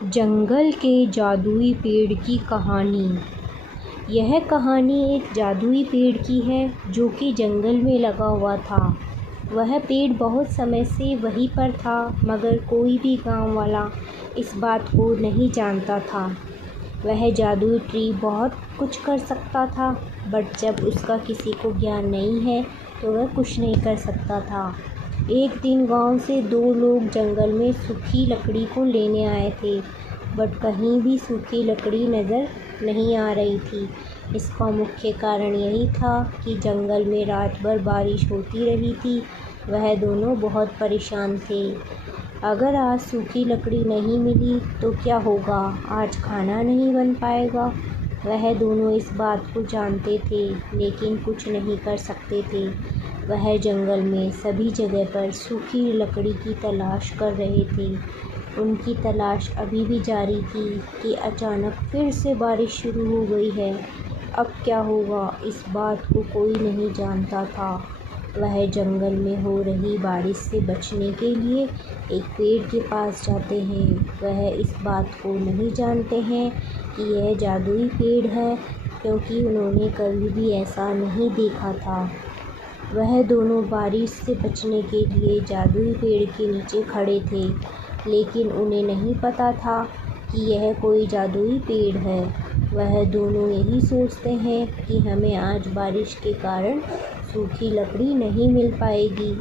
जंगल के जादुई पेड़ की कहानी। यह कहानी एक जादुई पेड़ की है जो कि जंगल में लगा हुआ था। वह पेड़ बहुत समय से वहीं पर था, मगर कोई भी गांव वाला इस बात को नहीं जानता था। वह जादुई ट्री बहुत कुछ कर सकता था, बट जब उसका किसी को ज्ञान नहीं है तो वह कुछ नहीं कर सकता था। एक दिन गांव से दो लोग जंगल में सूखी लकड़ी को लेने आए थे, बट कहीं भी सूखी लकड़ी नज़र नहीं आ रही थी। इसका मुख्य कारण यही था कि जंगल में रात भर बारिश होती रही थी। वह दोनों बहुत परेशान थे। अगर आज सूखी लकड़ी नहीं मिली तो क्या होगा, आज खाना नहीं बन पाएगा। वह दोनों इस बात को जानते थे, लेकिन कुछ नहीं कर सकते थे। वह जंगल में सभी जगह पर सूखी लकड़ी की तलाश कर रहे थे। उनकी तलाश अभी भी जारी थी कि अचानक फिर से बारिश शुरू हो गई है। अब क्या होगा, इस बात को कोई नहीं जानता था। वह जंगल में हो रही बारिश से बचने के लिए एक पेड़ के पास जाते हैं। वह इस बात को नहीं जानते हैं कि यह जादुई पेड़ है, क्योंकि उन्होंने कभी भी ऐसा नहीं देखा था। वह दोनों बारिश से बचने के लिए जादुई पेड़ के नीचे खड़े थे, लेकिन उन्हें नहीं पता था कि यह कोई जादुई पेड़ है। वह दोनों यही सोचते हैं कि हमें आज बारिश के कारण सूखी लकड़ी नहीं मिल पाएगी।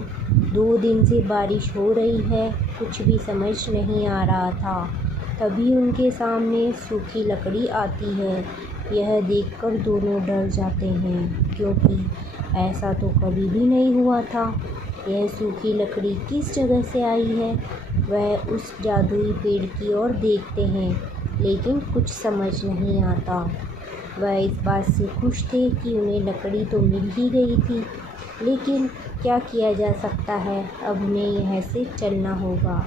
2 दिन से बारिश हो रही है, कुछ भी समझ नहीं आ रहा था। तभी उनके सामने सूखी लकड़ी आती है। यह देखकर दोनों डर जाते हैं, क्योंकि ऐसा तो कभी भी नहीं हुआ था। यह सूखी लकड़ी किस जगह से आई है। वह उस जादुई पेड़ की ओर देखते हैं, लेकिन कुछ समझ नहीं आता। वह इस बात से खुश थे कि उन्हें लकड़ी तो मिल ही गई थी, लेकिन क्या किया जा सकता है, अब उन्हें यहाँ से चलना होगा।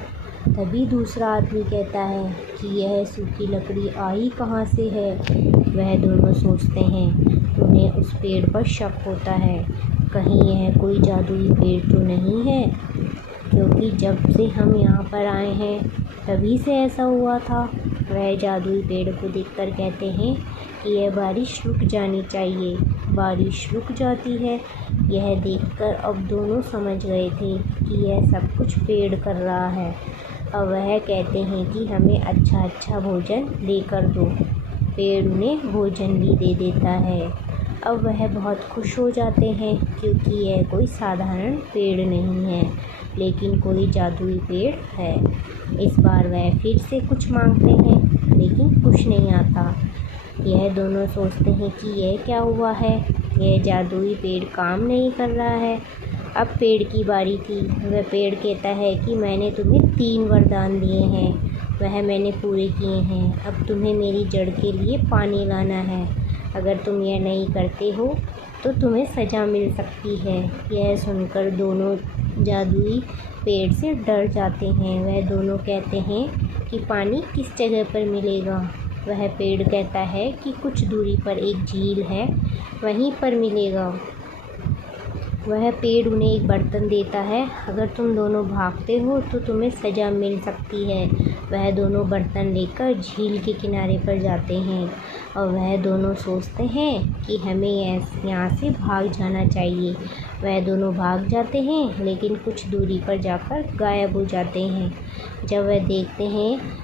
तभी दूसरा आदमी कहता है कि यह सूखी लकड़ी आई कहाँ से है। वह दोनों सोचते हैं, उन्हें उस पेड़ पर शक होता है, कहीं यह कोई जादुई पेड़ तो नहीं है, क्योंकि जब से हम यहाँ पर आए हैं तभी से ऐसा हुआ था। वह जादुई पेड़ को देखकर कहते हैं कि यह बारिश रुक जानी चाहिए। बारिश रुक जाती है। यह देखकर अब दोनों समझ गए थे कि यह सब कुछ पेड़ कर रहा है। अब वह कहते हैं कि हमें अच्छा भोजन लेकर दो। पेड़ उन्हें भोजन भी दे देता है। अब वह बहुत खुश हो जाते हैं, क्योंकि यह कोई साधारण पेड़ नहीं है, लेकिन कोई जादुई पेड़ है। इस बार वह फिर से कुछ मांगते हैं, लेकिन कुछ नहीं आता। यह दोनों सोचते हैं कि यह क्या हुआ है, यह जादुई पेड़ काम नहीं कर रहा है। अब पेड़ की बारी थी। वह पेड़ कहता है कि मैंने तुम्हें 3 वरदान दिए हैं, वह मैंने पूरे किए हैं। अब तुम्हें मेरी जड़ के लिए पानी लाना है। अगर तुम यह नहीं करते हो तो तुम्हें सज़ा मिल सकती है। यह सुनकर दोनों जादुई पेड़ से डर जाते हैं। वह दोनों कहते हैं कि पानी किस जगह पर मिलेगा। वह पेड़ कहता है कि कुछ दूरी पर एक झील है, वहीं पर मिलेगा। वह पेड़ उन्हें एक बर्तन देता है, अगर तुम दोनों भागते हो तो तुम्हें सज़ा मिल सकती है। वह दोनों बर्तन लेकर झील के किनारे पर जाते हैं, और वह दोनों सोचते हैं कि हमें यहाँ से भाग जाना चाहिए। वह दोनों भाग जाते हैं, लेकिन कुछ दूरी पर जाकर गायब हो जाते हैं। जब वह देखते हैं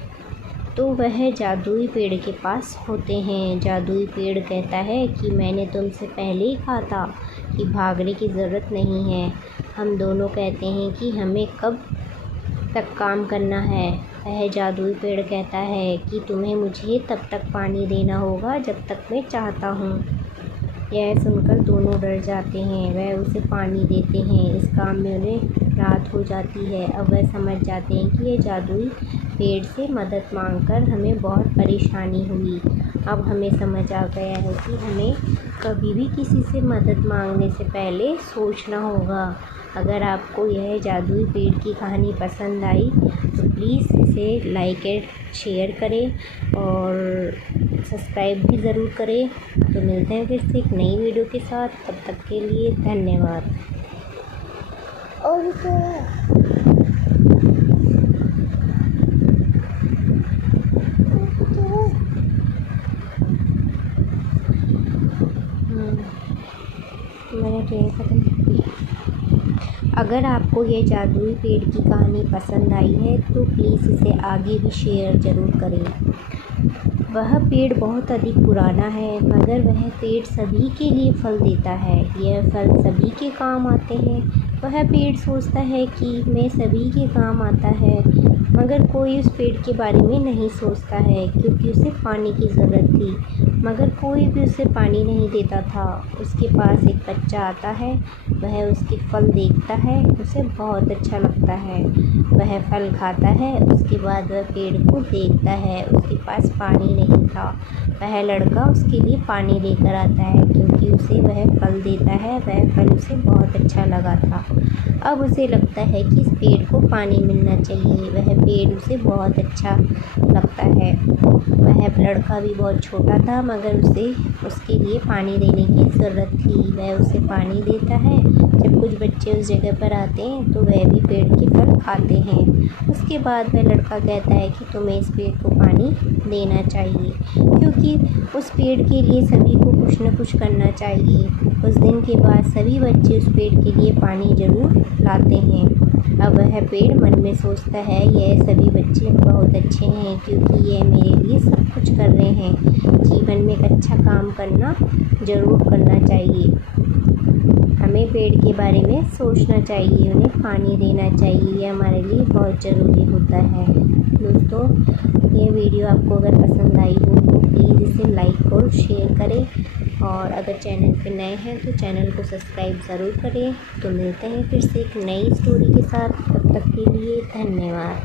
तो वह जादुई पेड़ के पास होते हैं। जादुई पेड़ कहता है कि मैंने तुमसे पहले ही कहा था कि भागने की ज़रूरत नहीं है। हम दोनों कहते हैं कि हमें कब तक काम करना है। वह जादुई पेड़ कहता है कि तुम्हें मुझे तब तक पानी देना होगा जब तक मैं चाहता हूँ। यह सुनकर दोनों डर जाते हैं। वह उसे पानी देते हैं। इस काम में उन्हें रात हो जाती है। अब वह समझ जाते हैं कि यह जादुई पेड़ से मदद मांगकर हमें बहुत परेशानी हुई। अब हमें समझ आ गया है कि हमें कभी भी किसी से मदद मांगने से पहले सोचना होगा। अगर आपको यह जादुई पेड़ की कहानी पसंद आई तो प्लीज़ इसे लाइक एंड शेयर करें और सब्सक्राइब भी ज़रूर करें। तो मिलते हैं फिर से एक नई वीडियो के साथ। तब तक के लिए धन्यवाद। और ट्रेन खत्म। अगर आपको ये जादुई पेड़ की कहानी पसंद आई है तो प्लीज़ इसे आगे भी शेयर ज़रूर करें। वह पेड़ बहुत अधिक पुराना है, मगर वह पेड़ सभी के लिए फल देता है। यह फल सभी के काम आते हैं। वह पेड़ सोचता है कि मैं सभी के काम आता है, मगर कोई उस पेड़ के बारे में नहीं सोचता है, क्योंकि उसे पानी की ज़रूरत थी, मगर कोई भी उसे पानी नहीं देता था। उसके पास एक बच्चा आता है, वह उसके फल देखता है, उसे बहुत अच्छा लगता है। वह फल खाता है, उसके बाद वह पेड़ को देखता है, उसके पास पानी नहीं था। वह लड़का उसके लिए पानी लेकर आता है, क्योंकि उसे वह फल देता है, वह फल उसे बहुत अच्छा लगा था। अब उसे लगता है कि इस पेड़ को पानी मिलना चाहिए। वह पेड़ उसे बहुत अच्छा लगता है। वह लड़का भी बहुत छोटा था, मगर उसे उसके लिए पानी देने की ज़रूरत थी। वह उसे पानी देता है। जब कुछ बच्चे उस जगह पर आते हैं तो वह भी पेड़ के फल खाते हैं। उसके बाद वह लड़का कहता है कि तुम्हें इस पेड़ को पानी देना चाहिए, क्योंकि उस पेड़ के लिए सभी को कुछ न कुछ करना चाहिए। उस दिन के बाद सभी बच्चे उस पेड़ के लिए पानी ज़रूर लाते हैं। अब वह पेड़ मन में सोचता है, यह सभी बच्चे बहुत अच्छे हैं, क्योंकि यह मेरे लिए सब कुछ कर रहे हैं। जीवन में एक अच्छा काम करना ज़रूर करना चाहिए। हमें पेड़ के बारे में सोचना चाहिए, उन्हें पानी देना चाहिए, यह हमारे लिए बहुत ज़रूरी होता है। दोस्तों, ये वीडियो आपको अगर पसंद आई हो तो प्लीज़ इसे लाइक और शेयर करें, और अगर चैनल पर नए हैं तो चैनल को सब्सक्राइब ज़रूर करें। तो मिलते हैं फिर से एक नई स्टोरी के साथ। तब तक के लिए धन्यवाद।